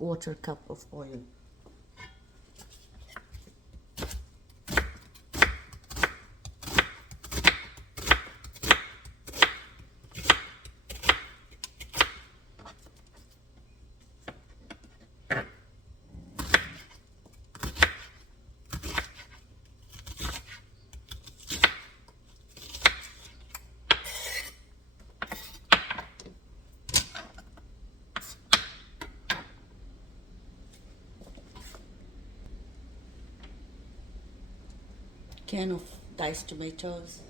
1/4 cup of oil. Can of diced tomatoes.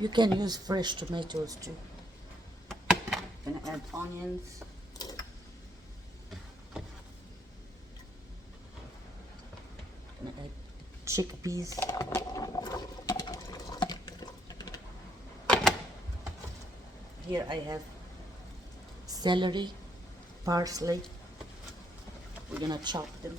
You can use fresh tomatoes too. Gonna add onions. Gonna add chickpeas. Here I have celery, parsley. We're gonna chop them.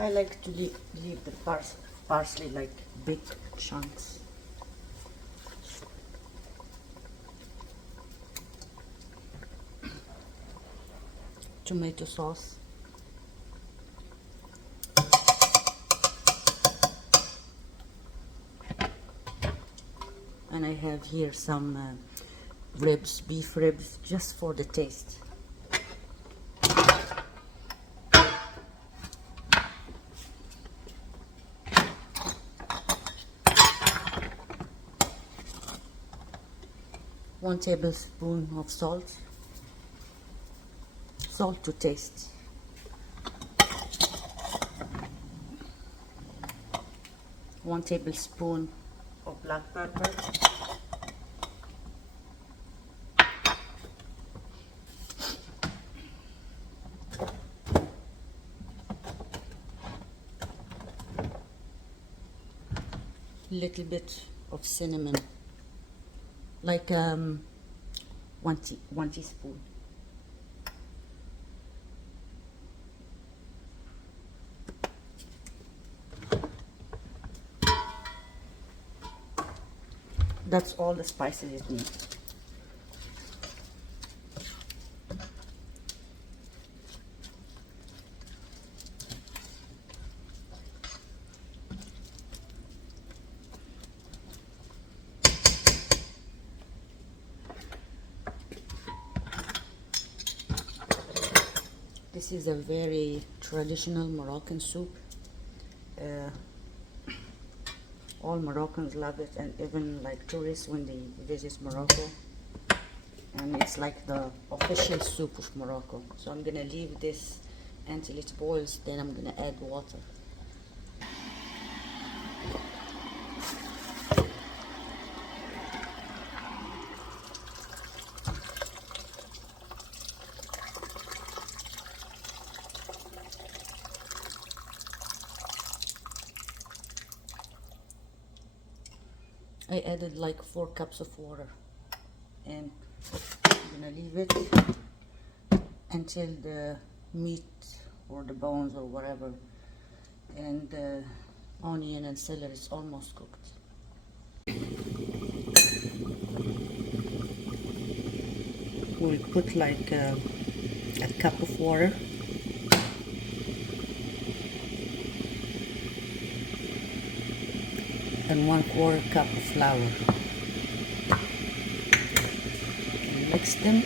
I like to leave the parsley like big chunks. Tomato sauce. And I have here some ribs, beef ribs, just for the taste. One tablespoon of salt. Salt to taste. One tablespoon of black pepper. Little bit of cinnamon, like 1 teaspoon. That's all the spices it needs. This is a very traditional Moroccan soup. All Moroccans love it, and even like tourists when they visit Morocco. And it's like the official soup of Morocco. So I'm gonna leave this until it boils, then I'm gonna add water. I added like 4 cups of water, and I'm gonna leave it until the meat or the bones or whatever and the onion and celery is almost cooked. We'll put like a cup of water, and 1/4 cup of flour, and mix them.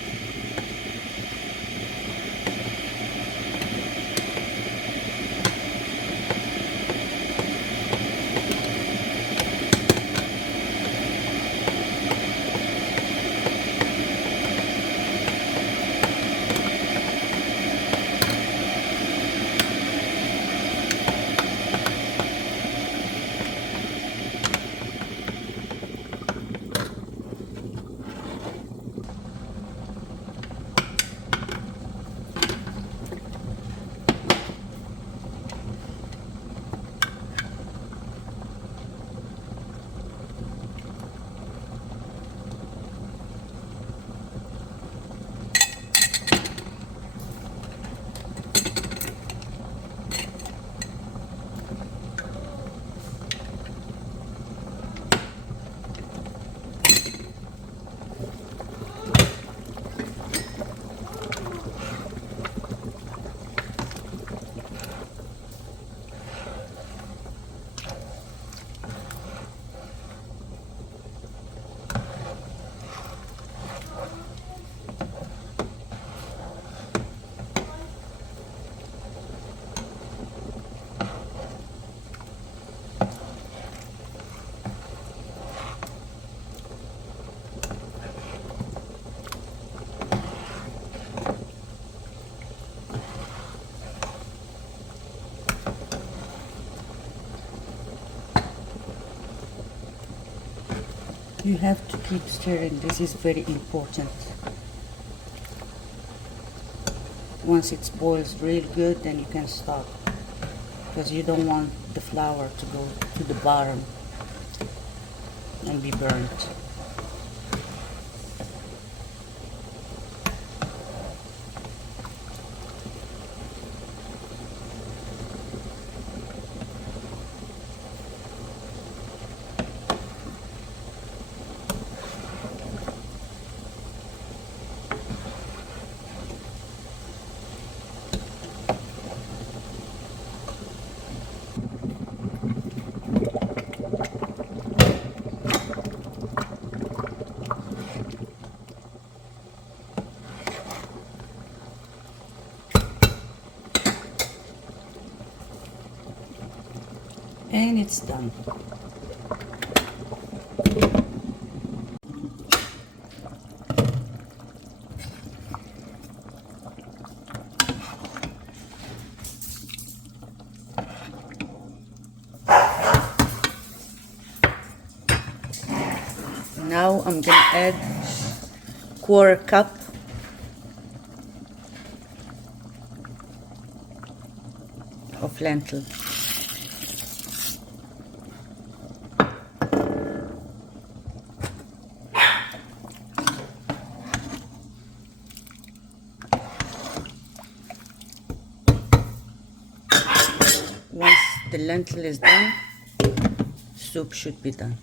You have to keep stirring. This is very important. Once it boils real good, then you can stop, because you don't want the flour to go to the bottom and be burnt. And it's done. Now I'm gonna add 1/4 cup of lentil. Once the lentil is done, soup should be done.